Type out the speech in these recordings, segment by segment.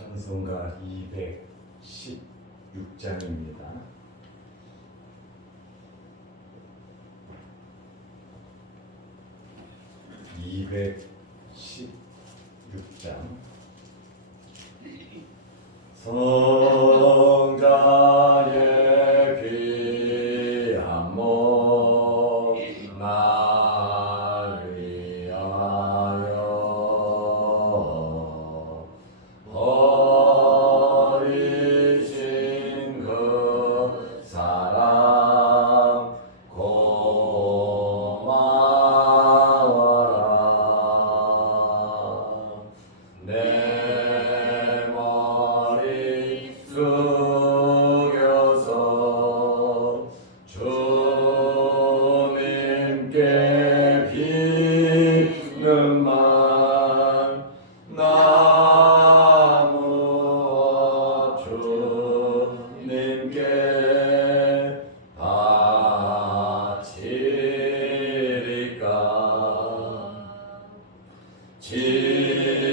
찬송가 216장입니다. 216장. 성자의 귀한 몸 날 위하여 버리신 그 사랑 고마워라. 내 머리 숙여서 주님께 비는 말 나무 주님께 바치리까.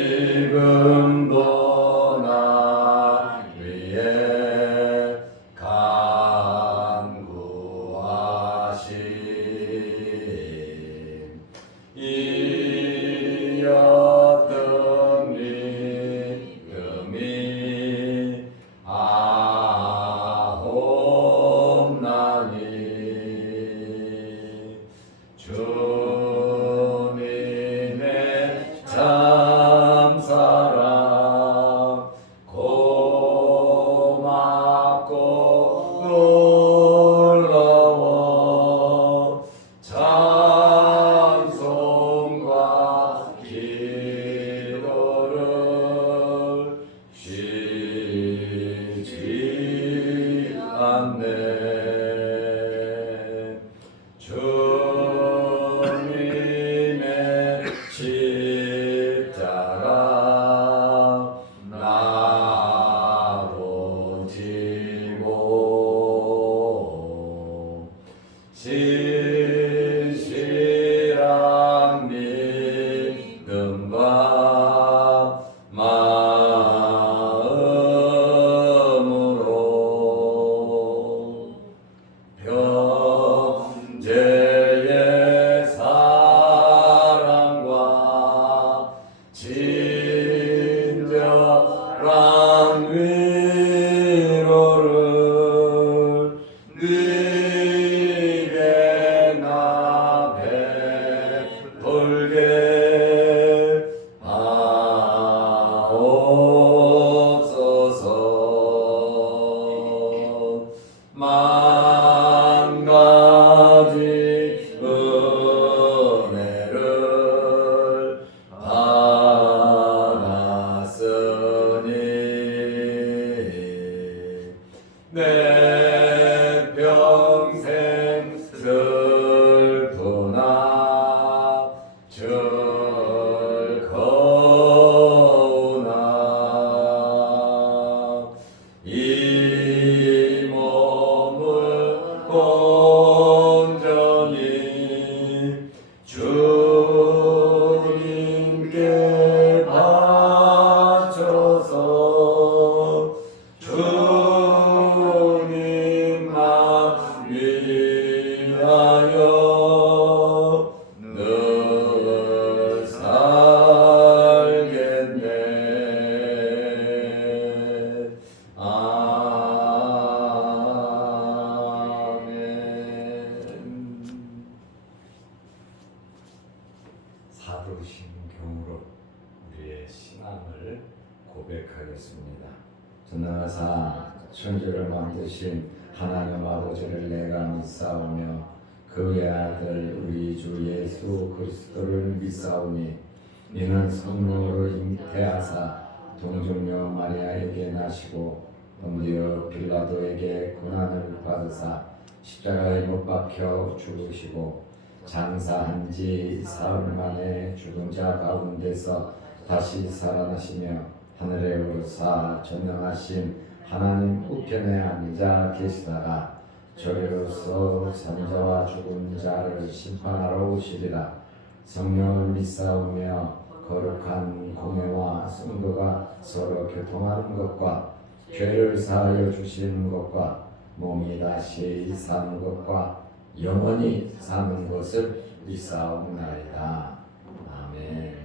지금도 나 위해 간구하심 이 어떤 믿음이 아옵나니 주님의 참사랑 고맙고 놀라워 찬송과 기도를 쉬지 않네. 주님의 십자가 나로 지고 신실한 믿음과 마음으로 형제의 사랑과 친절한 위로를 네게 나 베풀게 하옵소서. 만 가지 은혜를 받았으니 내 평생 슬프나 즐거우나 이 몸을 온전히 주님께 바쳐서 주님만 위하여 늘 살겠네. 아멘. 사도신경으로 우리의 신앙을 고백하겠습니다. 전능하사 천지를 만드신 하나님 아버지를 내가 믿사오며 그의 아들 우리 주 예수 그리스도를 믿사오니 이는 성령으로 잉태하사 동정녀 마리아에게 나시고 본디오 빌라도에게 고난을 받으사 십자가에 못 박혀 죽으시고 장사한 지 사흘 만에 죽은 자 가운데서 다시 살아나시며 하늘에 오르사 전능하신 하나님 우편에 앉아 계시다가 저리로서 산자와 죽은 자를 심판하러 오시리라. 성령을 믿사오며 거룩한 공예와 성도가 서로 교통하는 것과 죄를 사하여 주시는 것과 몸이 다시 사는 것과 영원히 사는 것을 믿사옵나이다. 아멘.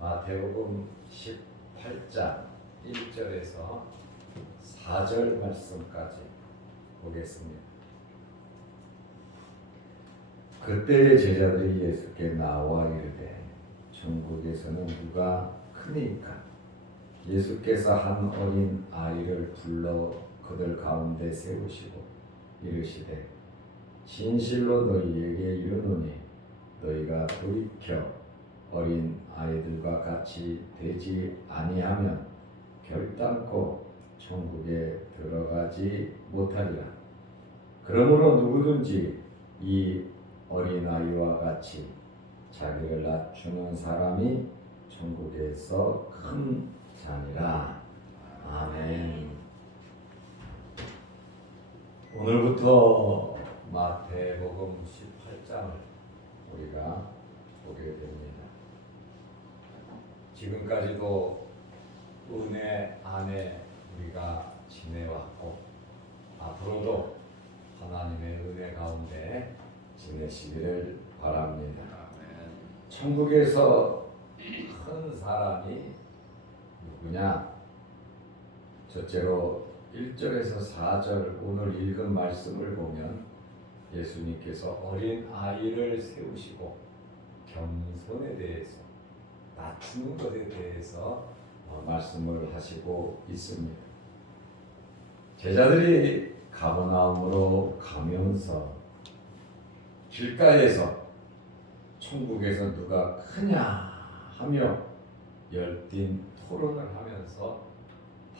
마태복음 18장 1절에서 4절 말씀까지 보겠습니다. 그때 제자들이 예수께 나와 이르되 천국에서는 누가 크니까? 예수께서 한 어린 아이를 불러 그들 가운데 세우시고 이르시되 진실로 너희에게 이르노니 너희가 돌이켜 어린 아이들과 같이 되지 아니하면 결단코 천국에 들어가지 못하리라. 그러므로 누구든지 이 어린아이와 같이 자기를 낮추는 사람이 천국에서 큰 자니라. 아멘. 오늘부터 마태복음 18장을 우리가 보게 됩니다. 지금까지도 은혜 안에 우리가 지내왔고 앞으로도 하나님의 은혜 가운데 지내시기를 바랍니다. 천국에서 큰 사람이 누구냐? 첫째로 1절에서 4절 오늘 읽은 말씀을 보면 예수님께서 어린 아이를 세우시고 겸손에 대해서 낮추는 것에 대해서 말씀을 하시고 있습니다. 제자들이 가버나움으로 가면서 길가에서 천국에서 누가 크냐 하며 열띤 토론을 하면서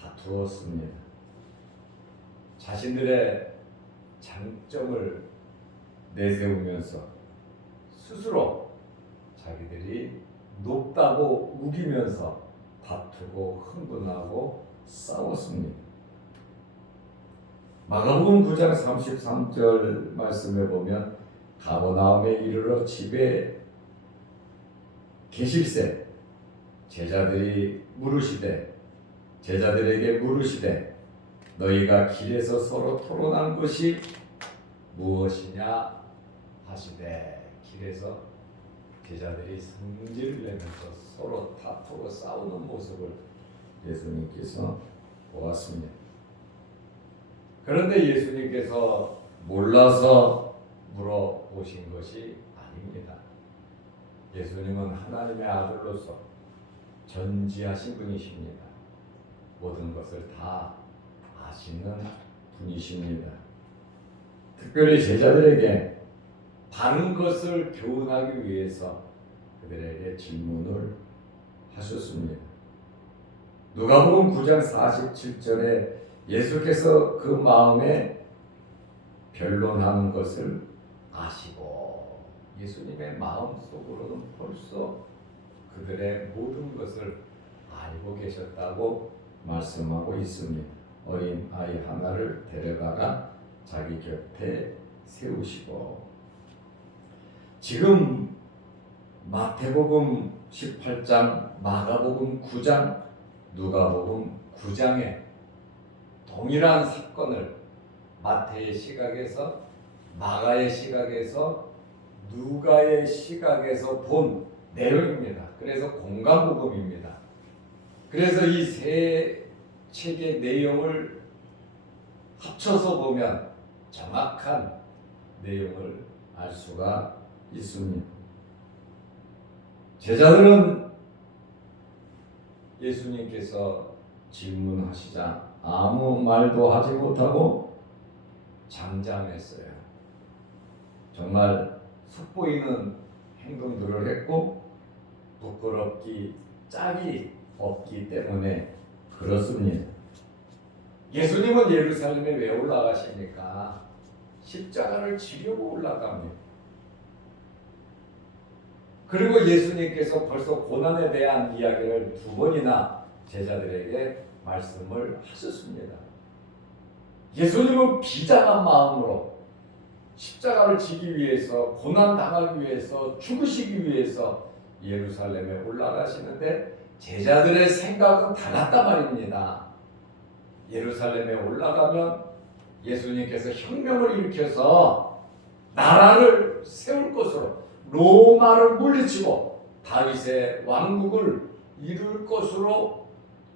다투었습니다. 자신들의 장점을 내세우면서 스스로 자기들이 높다고 우기면서 다투고 흥분하고 싸웠습니다. 마가복음 9장 33절 말씀에 보면 가버나움에 이르러 집에 계실새 제자들에게 물으시되 너희가 길에서 서로 토론한 것이 무엇이냐 하시되 길에서 제자들이 성질을 내면서 서로 다투고 싸우는 모습을 예수님께서 보았습니다. 그런데 예수님께서 몰라서 물어보신 것이 아닙니다. 예수님은 하나님의 아들로서 전지하신 분이십니다. 모든 것을 다 아시는 분이십니다. 특별히 제자들에게 바른 것을 교훈하기 위해서 그들에게 질문을 하셨습니다. 누가복음 9장 47절에 예수께서 그 마음에 변론하는 것을 아시고 예수님의 마음속으로는 벌써 그들의 모든 것을 알고 계셨다고 말씀하고 있습니다. 어린 아이 하나를 데려다가 자기 곁에 세우시고 지금 마태복음 18장, 마가복음 9장, 누가복음 9장에 동일한 사건을 마태의 시각에서, 마가의 시각에서, 누가의 시각에서 본 내용입니다. 그래서 공간복음입니다. 그래서 이 세 책의 내용을 합쳐서 보면 정확한 내용을 알 수가 있습니다. 제자들은 예수님께서 질문하시자 아무 말도 하지 못하고 잠잠했어요. 정말 속보이는 행동들을 했고 부끄럽기 짝이 없기 때문에 그렇습니다. 예수님은 예루살렘에 왜 올라가십니까? 십자가를 지려고 올라갑니다. 그리고 예수님께서 벌써 고난에 대한 이야기를 2번이나 제자들에게 말씀을 하셨습니다. 예수님은 비장한 마음으로 십자가를 지기 위해서, 고난 당하기 위해서, 죽으시기 위해서 예루살렘에 올라가시는데 제자들의 생각은 달랐단 말입니다. 예루살렘에 올라가면 예수님께서 혁명을 일으켜서 나라를 세울 것으로, 로마를 물리치고 다윗의 왕국을 이룰 것으로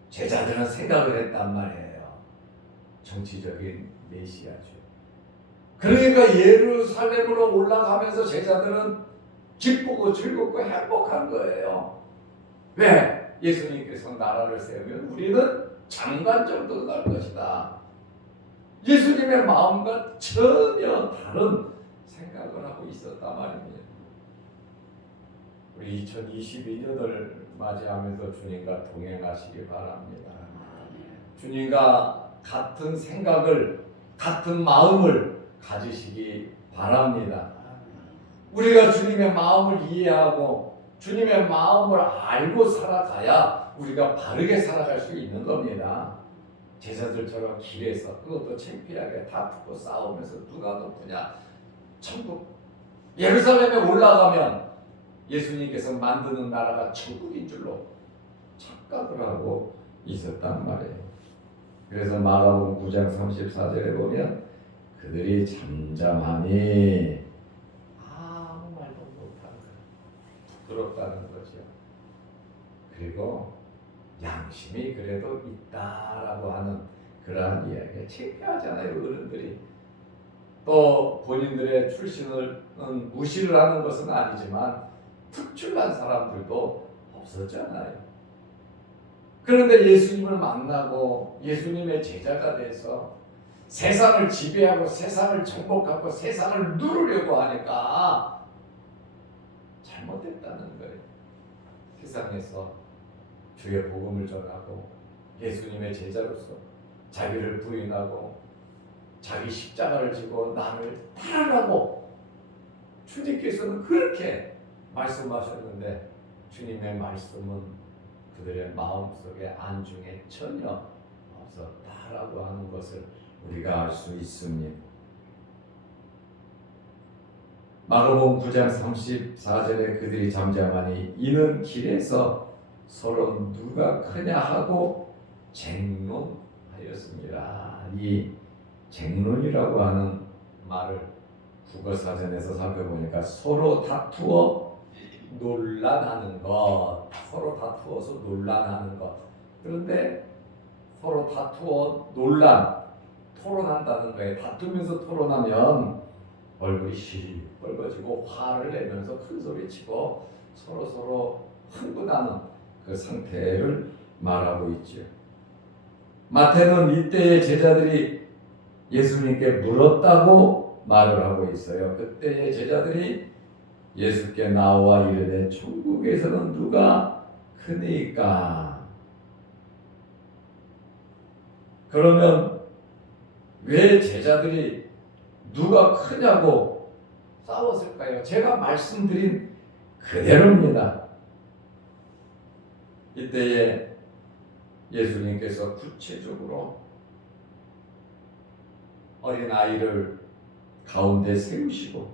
제자들은 생각을 했단 말이에요. 정치적인 메시아죠. 그러니까 예루살렘으로 올라가면서 제자들은 기쁘고 즐겁고 행복한 거예요. 왜? 예수님께서 나라를 세우면 우리는 장관 정도 갈 것이다. 예수님의 마음과 전혀 다른 생각을 하고 있었단 말입니다. 우리 2022년을 맞이하면서 주님과 동행하시기 바랍니다. 주님과 같은 생각을, 같은 마음을 가지시기 바랍니다. 우리가 주님의 마음을 이해하고 주님의 마음을 알고 살아가야 우리가 바르게 살아갈 수 있는 겁니다. 제자들처럼 길에서 그것도 창피하게 다투고 싸우면서 누가 높으냐, 천국 예루살렘에 올라가면 예수님께서 만드는 나라가 천국인 줄로 착각을 하고 있었단 말이에요. 그래서 마가복음 9장 34절에 보면 그들이 잠잠하니 아무 말도 못하는 거예요. 부끄럽다는 거죠. 그리고 양심이 그래도 있다라고 하는 그러한 이야기가 창피하잖아요. 어른들이 또 본인들의 출신을 무시를 하는 것은 아니지만 특출난 사람들도 없었잖아요. 그런데 예수님을 만나고 예수님의 제자가 돼서 세상을 지배하고 세상을 정복하고 세상을 누르려고 하니까 잘못됐다는 거예요. 세상에서 주의 복음을 전하고 예수님의 제자로서 자기를 부인하고 자기 십자가를 지고 나를 따르라고 주님께서는 그렇게 말씀하셨는데 주님의 말씀은 그들의 마음속에 안중에 전혀 없었다라고 하는 것을 우리가 알 수 있습니다. 마가복음 9장 34절에 그들이 잠잠하니 이는 길에서 서로 누가 크냐 하고 쟁론하였습니다. 이 쟁론이라고 하는 말을 국어사전에서 살펴보니까 서로 다투어 논란하는 것, 서로 다투어서 논란하는 것. 그런데 서로 다투어 토론한다는 거예요. 다투면서 토론하면 얼굴이 시뻘겋어지고 화를 내면서 큰 소리치고 서로 흥분하는 그 상태를 말하고 있죠. 마태는 이때의 제자들이 예수님께 물었다고 말을 하고 있어요. 그때의 제자들이 예수께 나와 이르되 천국에서는 누가 크니까? 그러면 왜 제자들이 누가 크냐고 싸웠을까요? 제가 말씀드린 그대로입니다. 이때에 예수님께서 구체적으로 어린 아이를 가운데 세우시고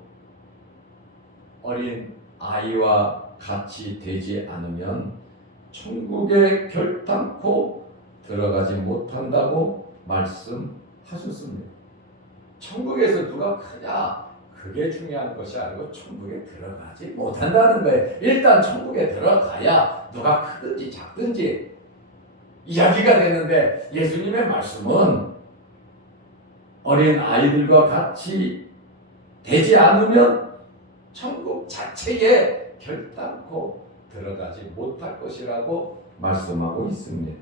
어린 아이와 같이 되지 않으면 천국에 결단코 들어가지 못한다고 말씀하셨습니다. 천국에서 누가 크냐 그게 중요한 것이 아니고 천국에 들어가지 못한다는 거예요. 일단 천국에 들어가야 누가 크든지 작든지 이야기가 되는데 예수님의 말씀은 어린 아이들과 같이 되지 않으면 천국 자체에 결단코 들어가지 못할 것이라고 말씀하고 있습니다.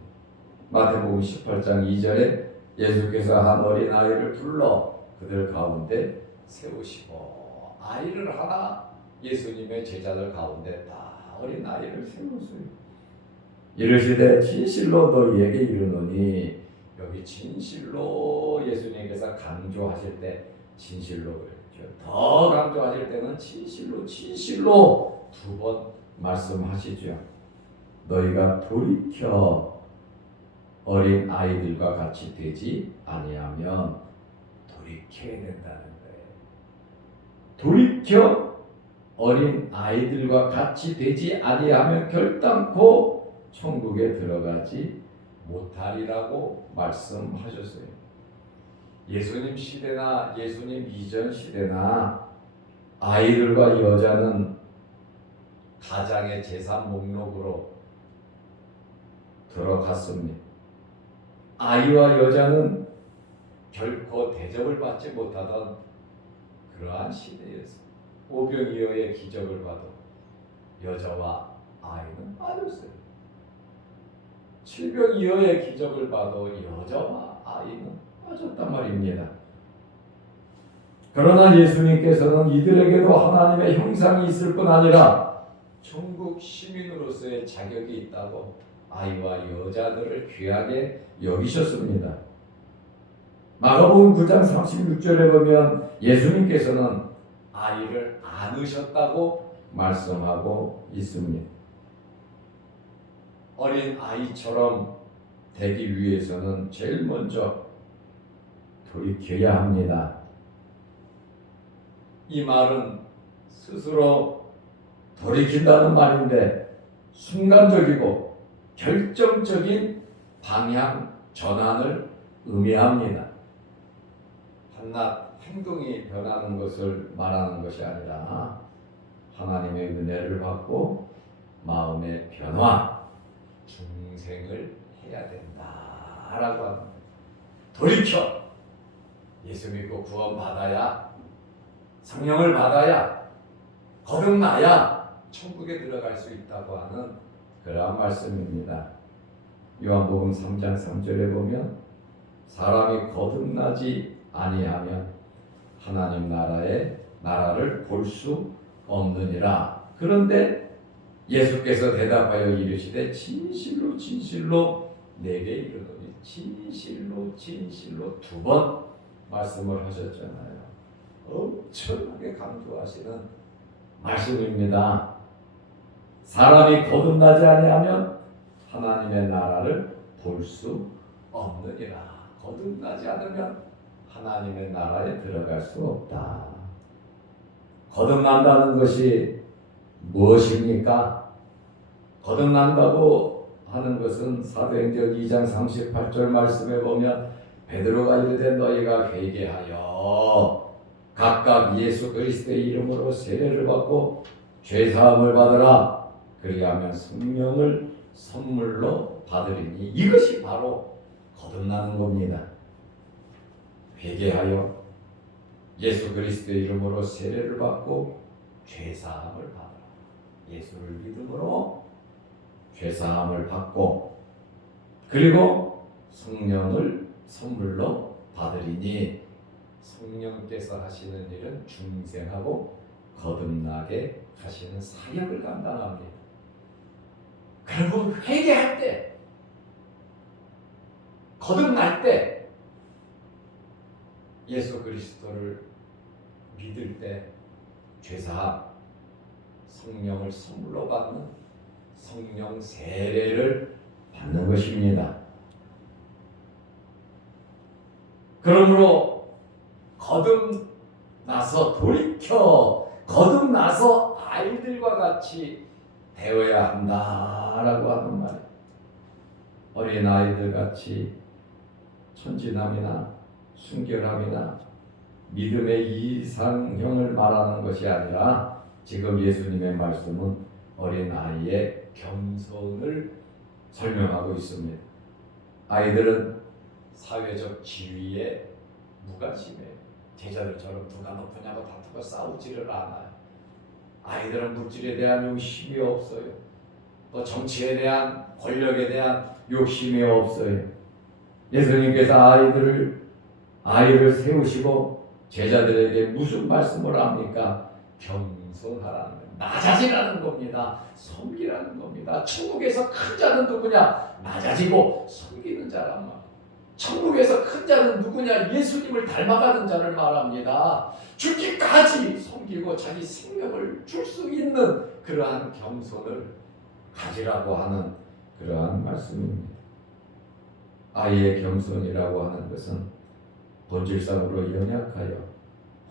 마태복음 18장 2절에 예수께서 한 어린 아이를 불러 그들 가운데 세우시고 아이를 하나 예수님의 제자들 가운데 다 어린 아이를 세우세요. 이르시되 진실로 너희에게 이르노니 여기 진실로 예수님께서 강조하실 때 진실로 그랬죠. 더 강조하실 때는 진실로 두 번 말씀하시죠. 너희가 돌이켜 어린 아이들과 같이 되지 아니하면 돌이켜야 된다는 거예요. 돌이켜 어린 아이들과 같이 되지 아니하면 결단코 천국에 들어가지 못하리라고 말씀하셨어요. 예수님 시대나 예수님 이전 시대나 아이들과 여자는 가장의 재산 목록으로 들어갔습니다. 아이와 여자는 결코 대접을 받지 못하던 그러한 시대였습니다. 오병이어의 기적을 봐도 여자와 아이는 빠졌어요. 칠병이어의 기적을 봐도 여자와 아이는 빠졌단 말입니다. 그러나 예수님께서는 이들에게도 하나님의 형상이 있을 뿐 아니라 천국 시민으로서의 자격이 있다고 아이와 여자들을 귀하게 여기셨습니다. 마가복음 9장 36절에 보면 예수님께서는 아이를 안으셨다고 말씀하고 있습니다. 어린 아이처럼 되기 위해서는 제일 먼저 돌이켜야 합니다. 이 말은 스스로 돌이킨다는 말인데 순간적이고 결정적인 방향 전환을 의미합니다. 한낱 행동이 변하는 것을 말하는 것이 아니라 하나님의 은혜를 받고 마음의 변화, 중생을 해야 된다라고 하는 거예요. 돌이켜 예수 믿고 구원 받아야, 성령을 받아야, 거듭나야 천국에 들어갈 수 있다고 하는 그러한 말씀입니다. 요한복음 3장 3절에 보면 사람이 거듭나지 아니하면 하나님 나라를 볼 수 없느니라. 그런데 예수께서 대답하여 이르시되 진실로 진실로 내게 이르노니, 진실로 진실로 2번 말씀을 하셨잖아요. 엄청나게 강조하시는 말씀입니다. 사람이 거듭나지 아니하면 하나님의 나라를 볼 수 없느니라. 거듭나지 않으면 하나님의 나라에 들어갈 수 없다. 거듭난다는 것이 무엇입니까? 거듭난다고 하는 것은 사도행전 2장 38절 말씀에 보면 베드로가 이르되 너희가 회개하여 각각 예수 그리스도의 이름으로 세례를 받고 죄사함을 받으라. 그리하면 성령을 선물로 받으리니, 이것이 바로 거듭나는 겁니다. 회개하여 예수 그리스도의 이름으로 세례를 받고 죄사함을 받으라. 예수를 믿음으로 죄사함을 받고 그리고 성령을 선물로 받으리니, 성령께서 하시는 일은 중생하고 거듭나게 하시는 사역을 감당합니다. 그리고 회개할 때, 거듭날 때, 예수 그리스도를 믿을 때 죄사함, 성령을 선물로 받는 성령 세례를 받는 것입니다. 그러므로 거듭나서 돌이켜 거듭나서 아이들과 같이 되어야 한다라고 하는 말. 어린 아이들 같이 천진함이나 순결함이나 믿음의 이상형을 말하는 것이 아니라 지금 예수님의 말씀은 어린 아이의 겸손을 설명하고 있습니다. 아이들은 사회적 지위에 무관심해요. 제자들처럼 누가 높으냐고 다투고 싸우지를 않아요. 아이들은 물질에 대한 욕심이 없어요. 또 정치에 대한, 권력에 대한 욕심이 없어요. 예수님께서 아이를 세우시고 제자들에게 무슨 말씀을 합니까? 겸손하라는 거예요. 낮아지라는 겁니다. 섬기라는 겁니다. 천국에서 큰 자는 누구냐? 낮아지고 섬기는 자란 말. 천국에서 큰 자는 누구냐? 예수님을 닮아가는 자를 말합니다. 죽기까지 섬기고 자기 생명을 줄 수 있는 그러한 겸손을 가지라고 하는 그러한 말씀입니다. 아이의 겸손이라고 하는 것은 본질상으로 연약하여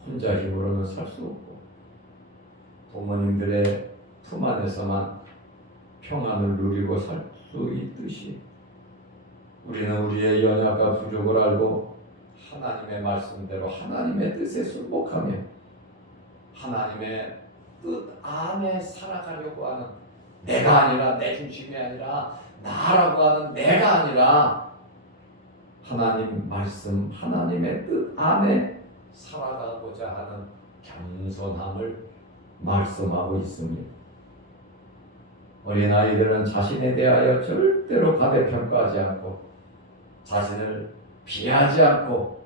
혼자 힘으로는 살 수 없고 부모님들의 품 안에서만 평안을 누리고 살 수 있듯이 우리는 우리의 연약과 부족을 알고 하나님의 말씀대로 하나님의 뜻에 순복하며 하나님의 뜻 안에 살아가려고 하는, 내가 아니라, 내 중심이 아니라 나라고 하는 내가 아니라 하나님 말씀, 하나님의 뜻 안에 살아가고자 하는 겸손함을 말씀하고 있습니다. 어린아이들은 자신에 대하여 절대로 과대평가하지 않고 자신을 비하지 않고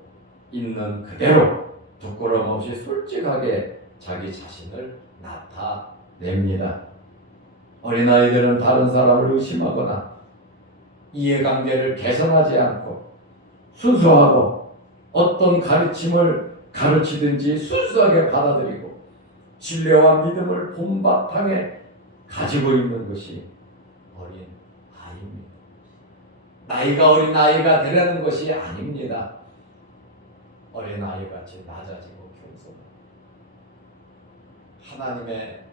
있는 그대로 부끄럼 없이 솔직하게 자기 자신을 나타냅니다. 어린아이들은 다른 사람을 의심하거나 이해관계를 개선하지 않고 순수하고 어떤 가르침을 가르치든지 순수하게 받아들이고 신뢰와 믿음을 본바탕에 가지고 있는 것이 어린 아이입니다. 나이가 어린 아이가 되려는 것이 아닙니다. 어린 아이같이 낮아지고 겸손하고 하나님의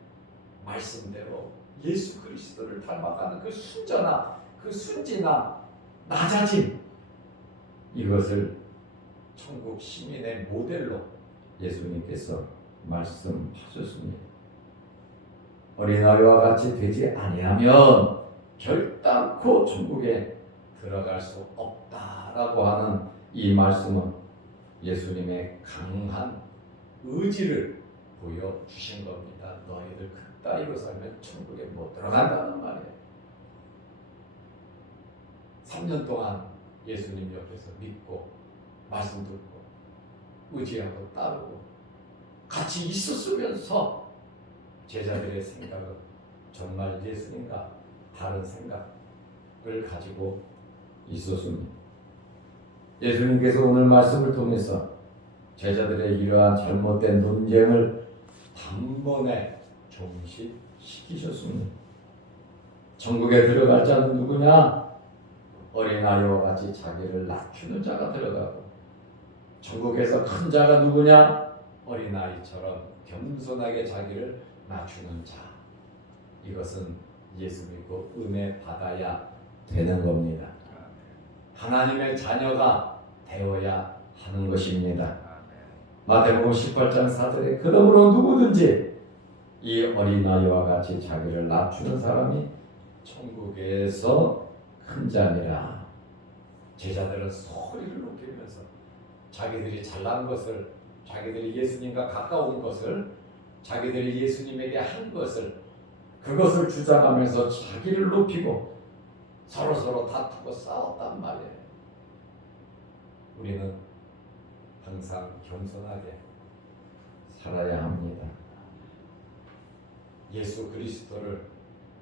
말씀대로 예수 그리스도를 닮아가는 그 순전함, 그 순진함, 낮아짐, 이것을 천국 시민의 모델로 예수님께서 말씀하셨습니다. 어린아이와 같이 되지 아니하면 결단코 천국에 들어갈 수 없다라고 하는 이 말씀은 예수님의 강한 의지를 보여주신 겁니다. 너희들 그따위로 살면 천국에 못 들어간다는 말이에요. 3년 동안 예수님 옆에서 믿고 말씀 듣고 의지하고 따르고 같이 있었으면서 제자들의 생각은 정말 예수님과 다른 생각을 가지고 있었습니다. 예수님께서 오늘 말씀을 통해서 제자들의 이러한 잘못된 논쟁을 단번에 종식시키셨습니다. 천국에 들어갈 자는 누구냐? 어린아이와 같이 자기를 낮추는 자가 들어가고, 천국에서 큰 자가 누구냐? 어린아이처럼 겸손하게 자기를 낮추는 자. 이것은 예수 믿고 은혜 받아야 되는 겁니다. 하나님의 자녀가 되어야 하는 것입니다. 마태복음 18장 4절에 그러므로 누구든지 이 어린아이와 같이 자기를 낮추는 사람이 천국에서 큰 자니라. 제자들은 소리를 높이면서 자기들이 잘난 것을, 자기들이 예수님과 가까운 것을, 자기들이 예수님에게 한 것을, 그것을 주장하면서 자기를 높이고 서로 다투고 싸웠단 말이에요. 우리는 항상 겸손하게 살아야 합니다. 예수 그리스도를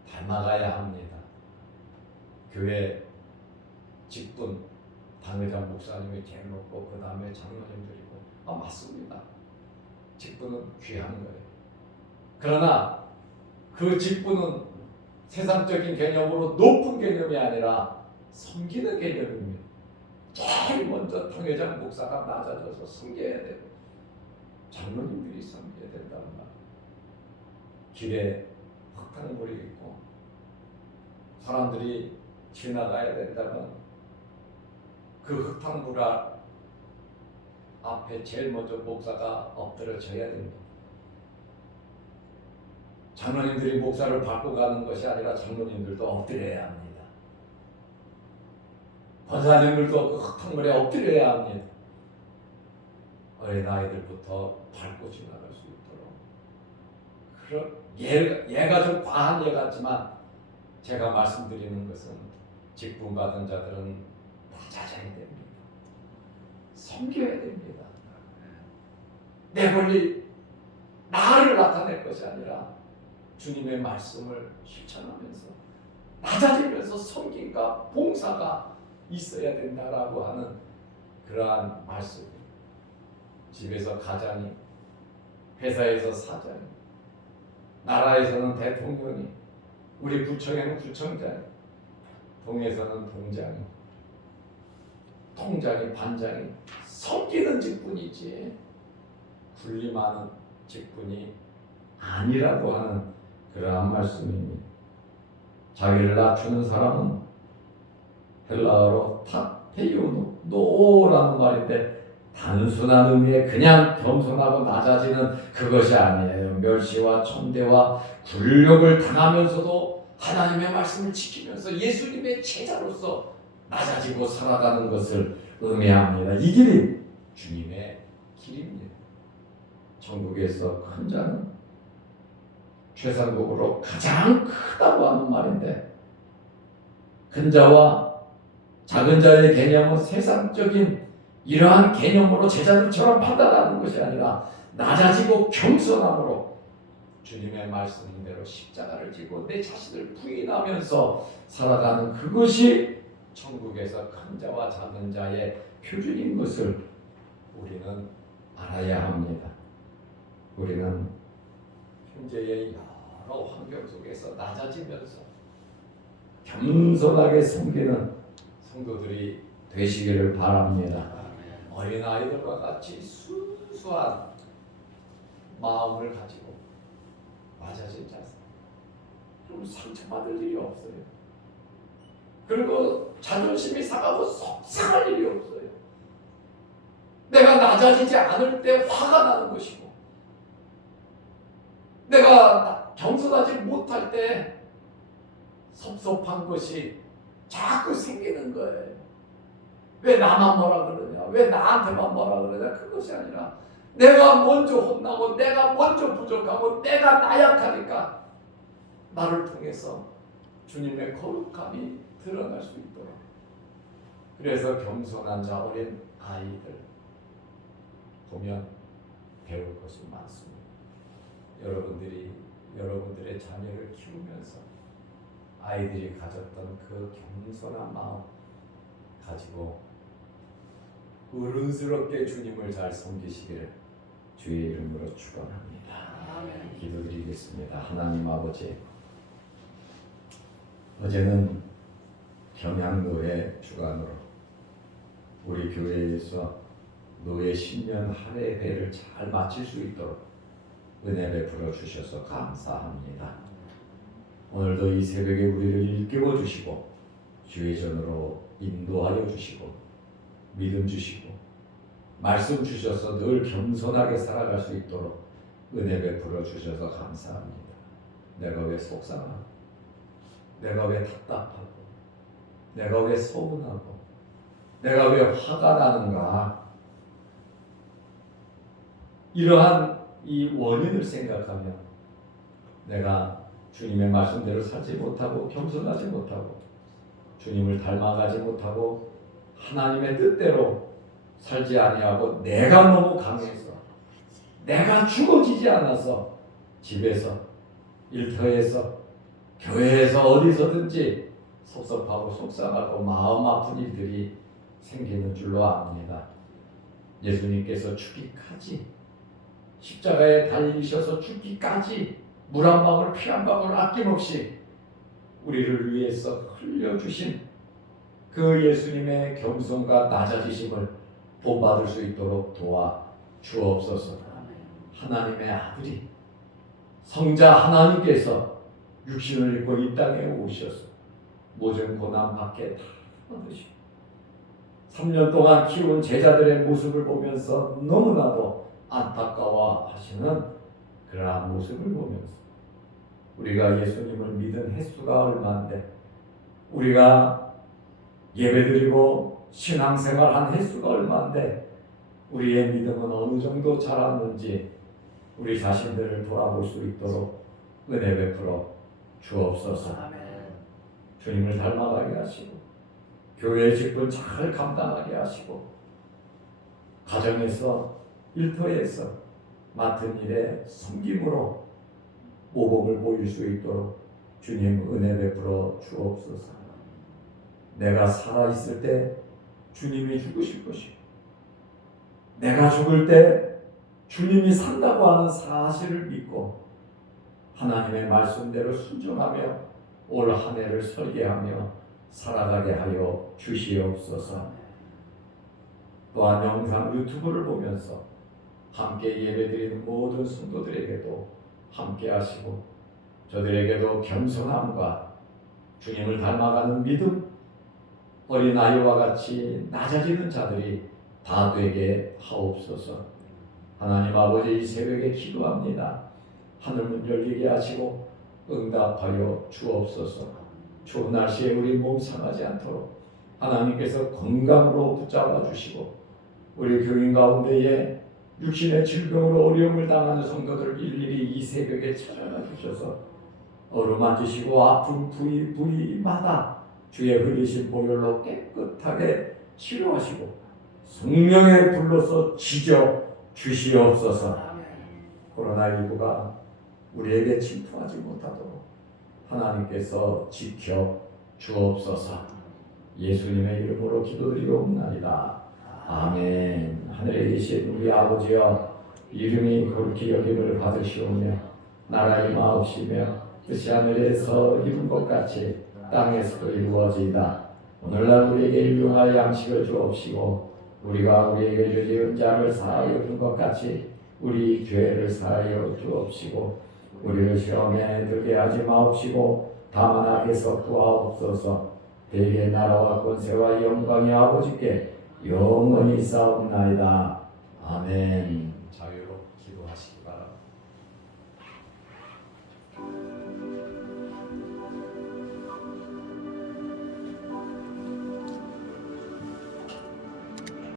닮아가야 합니다. 교회 직분, 당회장 목사님이 제일 높고 그 다음에 장로님들이고, 맞습니다. 직분은 귀한 거예요. 그러나 그 직분은 세상적인 개념으로 높은 개념이 아니라 섬기는 개념입니다. 제일 먼저 당회장 목사가 낮아져서 섬겨야 되고 장로님들이 섬겨야 된다는 말. 길에 흙탕물이 있고 사람들이 지나가야 된다면 그 흙탕물 앞에 제일 먼저 목사가 엎드려져야 됩니다. 장로님들이 목사를 밟고 가는 것이 아니라 장로님들도 엎드려야 합니다. 권사님들도 그 흙탕물에 엎드려야 합니다. 어린아이들부터 밟고 지나갈 수 있도록. 얘가 좀 과한 예 같지만 제가 말씀드리는 것은 직분 받은 자들은 낮아져야 됩니다. 섬겨야 됩니다. 내 권리, 나를 나타낼 것이 아니라 주님의 말씀을 실천하면서 낮아지면서 섬김과 봉사가 있어야 된다라고 하는 그러한 말씀. 집에서 가장이, 회사에서 사장이, 나라에서는 대통령이, 우리 구청에는 구청장이, 동에서는 동장이, 통장이, 반장이 섬기는 직분이지 군림하는 직분이 아니라고 하는 그러한 말씀입니다. 자기를 낮추는 사람은 헬라어로 타페이오노라는 말인데 단순한 의미의 그냥 겸손하고 낮아지는 그것이 아니에요. 멸시와 천대와 굴욕을 당하면서도 하나님의 말씀을 지키면서 예수님의 제자로서 낮아지고 살아가는 것을 의미합니다. 이 길이 주님의 길입니다. 천국에서 큰 자는 최상급으로 가장 크다고 하는 말인데, 큰 자와 작은 자의 개념은 세상적인 이러한 개념으로 제자들처럼 판단하는 것이 아니라 낮아지고 겸손함으로 주님의 말씀대로 십자가를 지고 내 자신을 부인하면서 살아가는 그것이 천국에서 큰 자와 작은 자의 표준인 것을 우리는 알아야 합니다. 우리는 현재의 여러 환경 속에서 낮아지면서 겸손하게 섬기는 성도들이 되시기를 바랍니다. 어린아이들과 같이 순수한 마음을 가지고 낮아진 자세, 그럼 상처받을 일이 없어요. 그리고 자존심이 상하고 속상할 일이 없어요. 내가 낮아지지 않을 때 화가 나는 것이고, 내가 겸손하지 못할 때 섭섭한 것이 자꾸 생기는 거예요. 왜 나만 뭐라 그러냐, 왜 나한테만 뭐라 그러냐, 그것이 아니라 내가 먼저 혼나고 내가 먼저 부족하고 내가 나약하니까 나를 통해서 주님의 거룩함이 드러날 수 있도록, 그래서 겸손한 자, 어린 아이들 보면 배울 것이 많습니다. 여러분들의 자녀를 키우면서 아이들이 가졌던 그 겸손한 마음 가지고 어른스럽게 주님을 잘 섬기시기를 주의 이름으로 축원합니다. 아멘. 기도드리겠습니다. 하나님 아버지, 어제는 경양노회 주간으로 우리 교회에서 노예 신년 할애회를 잘 마칠 수 있도록 은혜 베풀어 주셔서 감사합니다. 오늘도 이 새벽에 우리를 일깨워 주시고 주의 전으로 인도하여 주시고 믿음 주시고 말씀 주셔서 늘 겸손하게 살아갈 수 있도록 은혜 베풀어 주셔서 감사합니다. 내가 왜 속상하고, 내가 왜 답답하고, 내가 왜 서운하고, 내가 왜 화가 나는가, 이러한 이 원인을 생각하면 내가 주님의 말씀대로 살지 못하고 겸손하지 못하고 주님을 닮아가지 못하고 하나님의 뜻대로 살지 아니하고 내가 너무 강해서, 내가 죽어지지 않아서 집에서, 일터에서, 교회에서 어디서든지 섭섭하고 속상하고 마음 아픈 일들이 생기는 줄로 압니다. 예수님께서 죽기까지, 십자가에 달리셔서 죽기까지 물 한 방울 피 한 방울 아낌없이 우리를 위해서 흘려주신 그 예수님의 겸손과 낮아지심을 본받을 수 있도록 도와 주옵소서. 하나님의 아들이, 성자 하나님께서 육신을 입고 이 땅에 오셔서 모든 고난 받게 다 받으시고 3년 동안 키운 제자들의 모습을 보면서 너무나도 안타까워 하시는 그러한 모습을 보면서 우리가 예수님을 믿은 횟수가 얼마인데, 우리가 예배드리고 신앙생활한 횟수가 얼마인데 우리의 믿음은 어느 정도 자랐는지 우리 자신들을 돌아볼 수 있도록 은혜 베풀어 주옵소서. 아멘. 주님을 닮아가게 하시고 교회의 직분 잘 감당하게 하시고 가정에서, 일터에서 맡은 일에 섬김으로 모범을 보일 수 있도록 주님 은혜 베풀어 주옵소서. 내가 살아있을 때 주님이 죽으실 것이고 내가 죽을 때 주님이 산다고 하는 사실을 믿고 하나님의 말씀대로 순종하며 올 한 해를 설계하며 살아가게 하여 주시옵소서. 또한 영상 유튜브를 보면서 함께 예배드리는 모든 성도들에게도 함께 하시고 저들에게도 겸손함과 주님을 닮아가는 믿음, 어린아이와 같이 낮아지는 자들이 다 되게 하옵소서. 하나님 아버지, 이 새벽에 기도합니다. 하늘문 열리게 하시고 응답하여 주옵소서. 추운 날씨에 우리 몸 상하지 않도록 하나님께서 건강으로 붙잡아 주시고, 우리 교인 가운데에 육신의 질병으로 어려움을 당하는 성도들 일일이 이 새벽에 찾아가 주셔서 어루만지시고 아픈 부위마다 주의 흘리신 보혈로 깨끗하게 치료하시고 성령의 불로서 지져 주시옵소서. 코로나19가 우리에게 침투하지 못하도록 하나님께서 지켜 주옵소서. 예수님의 이름으로 기도드리옵나이다. 아멘. 하늘에 계신 우리 아버지여, 이름이 거룩히 여김을 받으시오며 나라의 마옵시며 뜻이 하늘에서 이룬 것 같이 땅에서도 이루어지이다. 오늘날 우리에게 일용할 양식을 주옵시고 우리가 우리에게 죄지은 자를 사하여 준 것 같이 우리 죄를 사하여 주옵시고 우리를 시험에 들게 하지 마옵시고 다만 악에서 구하옵소서. 대개의 나라와 권세와 영광이 아버지께 영원히 있사옵나이다. 아멘.